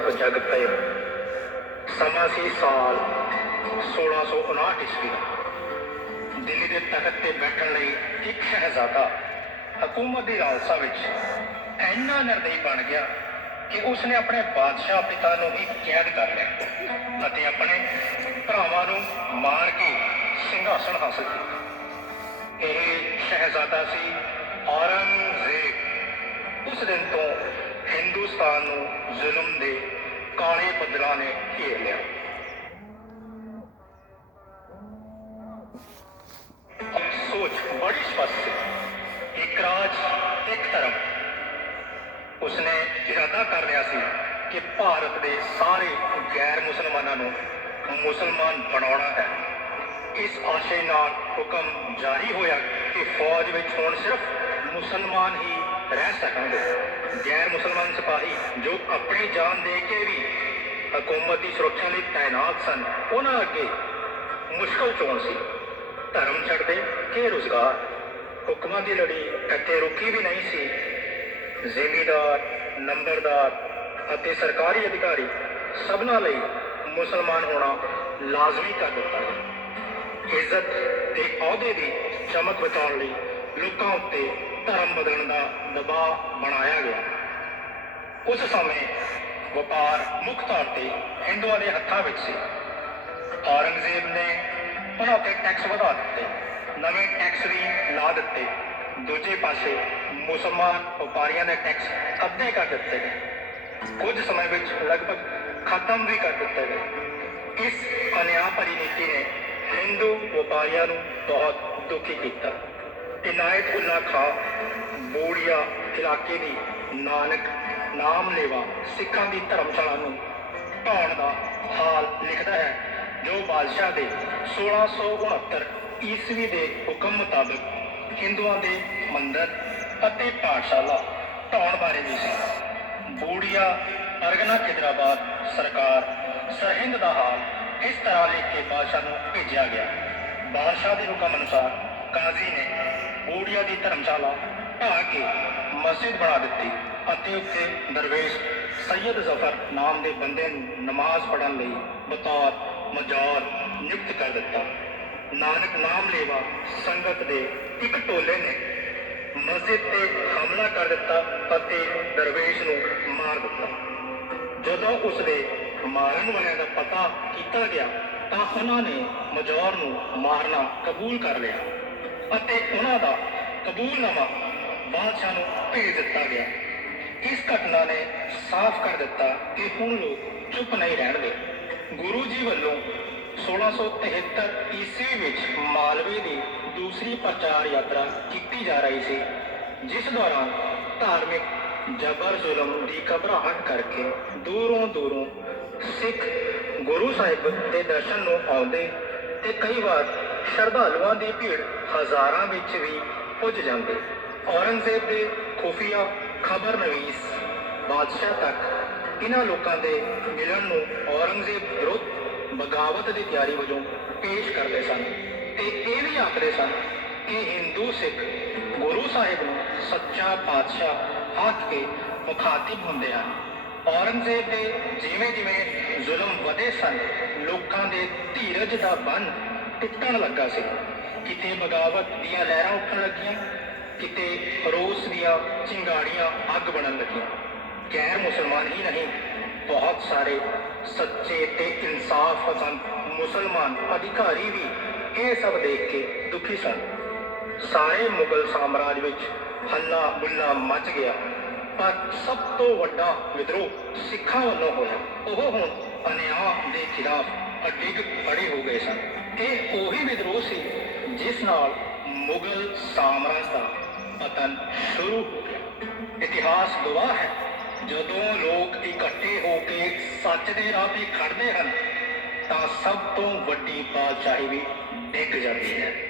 ਸਭ ਜਗ ਪਏ ਸਮਾਂ ਸੀ ਸਾਲ 1659 ਈਸਵੀ ਦਾ। ਦਿੱਲੀ ਦੇ ਤਖਤ ਤੇ ਬੈਠਣ ਲਈ ਇੱਕ ਸ਼ਹਿਜ਼ਾਦਾ ਹਕੂਮਤ ਦੀ ਲਾਲਸਾ ਵਿੱਚ ਇੰਨਾ ਨਿਰਦਈ ਬਣ ਗਿਆ ਕਿ ਉਸਨੇ ਆਪਣੇ ਬਾਦਸ਼ਾਹ ਪਿਤਾ ਨੂੰ ਵੀ ਕੈਦ ਕਰ ਲਿਆ ਅਤੇ ਆਪਣੇ ਭਰਾਵਾਂ ਨੂੰ ਮਾਰ ਕੇ ਸਿੰਘਾਸਣ ਹਾਸਲ ਕੀਤਾ। ਇਹ ਸ਼ਹਿਜ਼ਾਦਾ ਸੀ ਔਰੰਗਜ਼ੇਬ। ਉਸ ਦਿਨ ਤੋਂ ਹਿੰਦੁਸਤਾਨ ਨੂੰ ਜ਼ੁਲਮ ਦੇ ਕਾਲੇ ਬੱਦਲਾਂ ਨੇ ਘੇਰ ਲਿਆ। ਸੋਚ ਬੜੀ ਸਪਸ਼ਟ ਸੀ। ਇੱਕ ਰਾਜ, ਇੱਕ ਧਰਮ। ਉਸਨੇ ਇਰਾਦਾ ਕਰ ਲਿਆ ਸੀ ਕਿ ਭਾਰਤ ਦੇ ਸਾਰੇ ਗੈਰ ਮੁਸਲਮਾਨਾਂ ਨੂੰ ਮੁਸਲਮਾਨ ਬਣਾਉਣਾ ਹੈ। ਇਸ ਆਸ਼ੇ ਨਾਲ ਹੁਕਮ ਜਾਰੀ ਹੋਇਆ ਕਿ ਫੌਜ ਵਿੱਚ ਹੁਣ ਸਿਰਫ ਮੁਸਲਮਾਨ ਹੀ ਰਹਿ ਸਕਣਗੇ। ਗੈਰ ਮੁਸਲਮਾਨ ਸਿਪਾਹੀ ਜੋ ਆਪਣੀ ਜਾਨ ਦੇ ਕੇ ਵੀ ਹਕੂਮਤ ਦੀ ਸੁਰੱਖਿਆ ਲਈ ਤਾਇਨਾਤ ਸਨ, ਉਹਨਾਂ ਅੱਗੇ ਮੁਸ਼ਕਲ ਚੋਣ ਸੀ। ਧਰਮ ਛੱਡਦੇ ਕਿ ਰੁਜ਼ਗਾਰ? ਹੁਕਮਾਂ ਦੀ ਲੜੀ ਇੱਥੇ ਰੁਕੀ ਵੀ ਨਹੀਂ ਸੀ। ਜ਼ਿਮੀਦਾਰ, ਨੰਬਰਦਾਰ ਅਤੇ ਸਰਕਾਰੀ ਅਧਿਕਾਰੀ ਸਭਨਾਂ ਲਈ ਮੁਸਲਮਾਨ ਹੋਣਾ ਲਾਜ਼ਮੀ ਕਰ ਦਿੱਤਾ ਗਿਆ। ਇੱਜ਼ਤ ਤੇ ਅਹੁਦੇ ਦੀ ਚਮਕ ਬਚਾਉਣ ਲਈ ਲੋਕਾਂ ਉੱਤੇ ਧਰਮ ਬਦਲਣ ਦਾ ਦਬਾਅ ਬਣਾਇਆ ਗਿਆ। ਉਸ ਸਮੇਂ ਵਪਾਰ ਮੁੱਖ ਤੌਰ ਤੇ ਹਿੰਦੂਆਂ ਦੇ ਹੱਥਾਂ ਵਿੱਚ ਸੀ। ਔਰੰਗਜ਼ੇਬ ਨੇ ਉਹਨਾਂ ਉੱਤੇ ਟੈਕਸ ਵਧਾ ਦਿੱਤੇ, ਨਵੇਂ ਟੈਕਸ ਵੀ ਲਾ ਦਿੱਤੇ। ਦੂਜੇ ਪਾਸੇ ਮੁਸਲਮਾਨ ਵਪਾਰੀਆਂ ਦੇ ਟੈਕਸ ਅੱਧੇ ਕਰ ਦਿੱਤੇ ਗਏ। ਕੁਝ ਸਮੇਂ ਵਿੱਚ ਲਗਭਗ ਖਤਮ ਵੀ ਕਰ ਦਿੱਤੇ ਗਏ। ਇਸ ਅਨਿਆਂ ਭਰੀ ਨੀਤੀ ਨੇ ਹਿੰਦੂ ਵਪਾਰੀਆਂ ਨੂੰ ਬਹੁਤ ਦੁਖੀ ਕੀਤਾ। ਇਨਾਇਤ ਉਲ੍ਲਾ ਖਾਨ ਬੂੜੀਆ ਇਲਾਕੇ ਦੀ ਨਾਨਕ ਨਾਮ ਲੇਵਾ ਸਿੱਖਾਂ ਦੀ ਧਰਮਸ਼ਾਲਾ ਨੂੰ ਢਾਉਣ ਦਾ ਹਾਲ ਲਿਖਦਾ ਹੈ, ਜੋ ਬਾਦਸ਼ਾਹ ਦੇ 1669 ਈਸਵੀ ਦੇ ਹੁਕਮ ਮੁਤਾਬਕ ਹਿੰਦੂਆਂ ਦੇ ਮੰਦਰ ਅਤੇ ਪਾਠਸ਼ਾਲਾ ਢਾਉਣ ਬਾਰੇ ਵੀ ਸੀ। ਬੋੜੀਆ, ਅਰਗਨਾ ਖਿਦਰਾਬਾਦ ਸਰਕਾਰ ਸਰਹਿੰਦ ਦਾ ਹਾਲ ਇਸ ਤਰ੍ਹਾਂ ਲਿਖ ਕੇ ਬਾਦਸ਼ਾਹ ਨੂੰ ਭੇਜਿਆ ਗਿਆ। ਬਾਦਸ਼ਾਹ ਦੇ ਹੁਕਮ ਅਨੁਸਾਰ ਕਾਜ਼ੀ ਨੇ ਬੋੜੀਆ ਦੀ ਧਰਮਸ਼ਾਲਾ ਢਾਹ ਕੇ ਮਸਜਿਦ ਬਣਾ ਦਿੱਤੀ ਅਤੇ ਉੱਥੇ ਦਰਵੇਸ਼ ਸੈਯਦ ਜ਼ਫਰ ਨਾਮ ਦੇ ਬੰਦੇ ਨੂੰ ਨਮਾਜ਼ ਪੜ੍ਹਨ ਲਈ ਬਤੌਰ ਮਜੌਰ ਨਿਯੁਕਤ ਕਰ ਦਿੱਤਾ। ਨਾਨਕ ਨਾਮ ਲੇਵਾ ਸੰਗਤ ਦੇ ਇੱਕ ਟੋਲੇ ਨੇ ਮਸਜਿਦ ਤੇ ਹਮਲਾ ਕਰ ਦਿੱਤਾ ਅਤੇ ਦਰਵੇਸ਼ ਨੂੰ ਮਾਰ ਦਿੱਤਾ। ਜਦੋਂ ਉਸ ਦੇ ਮਾਰਨ ਵਾਲਿਆਂ ਦਾ ਪਤਾ ਕੀਤਾ ਗਿਆ ਤਾਂ ਉਹਨਾਂ ਨੇ ਮਜੌਰ ਨੂੰ ਮਾਰਨਾ ਕਬੂਲ ਕਰ ਲਿਆ। ਅਤੇ ਉਹਨਾਂ ਦਾ ਕਬੂਲਨਾਮਾ ਬਾਦਸ਼ਾਹ ਨੂੰ ਭੇਜ ਦਿੱਤਾ ਗਿਆ। ਇਸ ਘਟਨਾ ਨੇ ਸਾਫ਼ ਕਰ ਦਿੱਤਾ ਕਿ ਹੁਣ ਲੋਕ ਚੁੱਪ ਨਹੀਂ ਰਹਿਣਗੇ। ਗੁਰੂ ਜੀ ਵੱਲੋਂ 1673 ਈਸਵੀ ਵਿੱਚ ਮਾਲਵੇ ਦੀ ਦੂਸਰੀ ਪ੍ਰਚਾਰ ਯਾਤਰਾ ਕੀਤੀ ਜਾ ਰਹੀ ਸੀ, ਜਿਸ ਦੌਰਾਨ ਧਾਰਮਿਕ ਜਬਰ ਜ਼ੁਲਮ ਦੀ ਘਬਰਾਹਟ ਕਰਕੇ ਦੂਰੋਂ ਦੂਰੋਂ ਸਿੱਖ ਗੁਰੂ ਸਾਹਿਬ ਦੇ ਦਰਸ਼ਨ ਨੂੰ ਆਉਂਦੇ ਤੇ ਕਈ ਵਾਰ ਸ਼ਰਧਾਲੂਆਂ ਦੀ ਭੀੜ ਹਜ਼ਾਰਾਂ ਵਿੱਚ ਵੀ ਪੁੱਜ ਜਾਂਦੀ। ਔਰੰਗਜ਼ੇਬ ਦੇ ਖੁਫੀਆ ਖਬਰਨਵੀਸ ਬਾਦਸ਼ਾਹ ਤੱਕ ਇਹਨਾਂ ਲੋਕਾਂ ਦੇ ਮਿਲਣ ਨੂੰ ਔਰੰਗਜ਼ੇਬ ਵਿਰੁੱਧ ਬਗਾਵਤ ਦੀ ਤਿਆਰੀ ਵਜੋਂ ਪੇਸ਼ ਕਰਦੇ ਸਨ। ਤੇ ਇਹ ਵੀ ਆਖਦੇ ਸਨ ਕਿ ਹਿੰਦੂ ਸਿੱਖ ਗੁਰੂ ਸਾਹਿਬ ਨੂੰ ਸੱਚਾ ਪਾਤਸ਼ਾਹ ਆਖ ਕੇ ਮੁਖਾਤਿਬ ਹੁੰਦੇ ਹਨ। ਔਰੰਗਜ਼ੇਬ ਦੇ ਜਿਵੇਂ ਜਿਵੇਂ ਜ਼ੁਲਮ ਵਧੇ ਸਨ, ਲੋਕਾਂ ਦੇ ਧੀਰਜ ਦਾ ਬੰਨ ਟੁੱਟਣ ਲੱਗਾ ਸੀ। ਕਿਤੇ ਬਗਾਵਤ ਦੀਆਂ ਲਹਿਰਾਂ ਉੱਠਣ ਲੱਗੀਆਂ, ਕਿਤੇ ਰੋਸ ਦੀਆਂ ਚਿੰਗਾੜੀਆਂ ਅੱਗ ਬਣਨ ਲੱਗੀਆਂ। ਗੈਰ ਮੁਸਲਮਾਨ ਹੀ ਨਹੀਂ, ਬਹੁਤ ਸਾਰੇ ਸੱਚੇ ਤੇ ਇਨਸਾਫ ਪਸੰਦ ਮੁਸਲਮਾਨ ਅਧਿਕਾਰੀ ਵੀ ਇਹ ਸਭ ਦੇਖ ਕੇ ਦੁਖੀ ਸਨ। ਸਾਰੇ ਮੁਗਲ ਸਾਮਰਾਜ ਵਿੱਚ ਹੱਲਾ ਗੁੱਲਾ ਮਚ ਗਿਆ, ਪਰ ਸਭ ਤੋਂ ਵੱਡਾ ਵਿਦਰੋਹ ਸਿੱਖਾਂ ਵੱਲੋਂ ਹੋਇਆ। ਉਹ ਹੁਣ ਅਨਿਆਂ ਦੇ ਖਿਲਾਫ ਅਡਿੱਗ ਖੜੇ ਹੋ ਗਏ ਸਨ। ਇਹ ਉਹੀ ਵਿਦਰੋਹ ਸੀ ਜਿਸ ਨਾਲ ਮੁਗਲ ਸਾਮਰਾਜ ਦਾ ਪਤਨ ਸ਼ੁਰੂ ਹੋ ਗਿਆ। ਇਤਿਹਾਸ ਗਵਾਹ ਹੈ, ਜਦੋਂ ਲੋਕ ਇਕੱਠੇ ਹੋ ਕੇ ਸੱਚ ਦੇ ਰਾਹ ਤੇ ਖੜਦੇ ਹਨ, ਤਾਂ ਸਭ ਤੋਂ ਵੱਡੀ ਬਾਦਸ਼ਾਹੀ ਵੀ ਡਿੱਗ ਜਾਂਦੀ ਹੈ।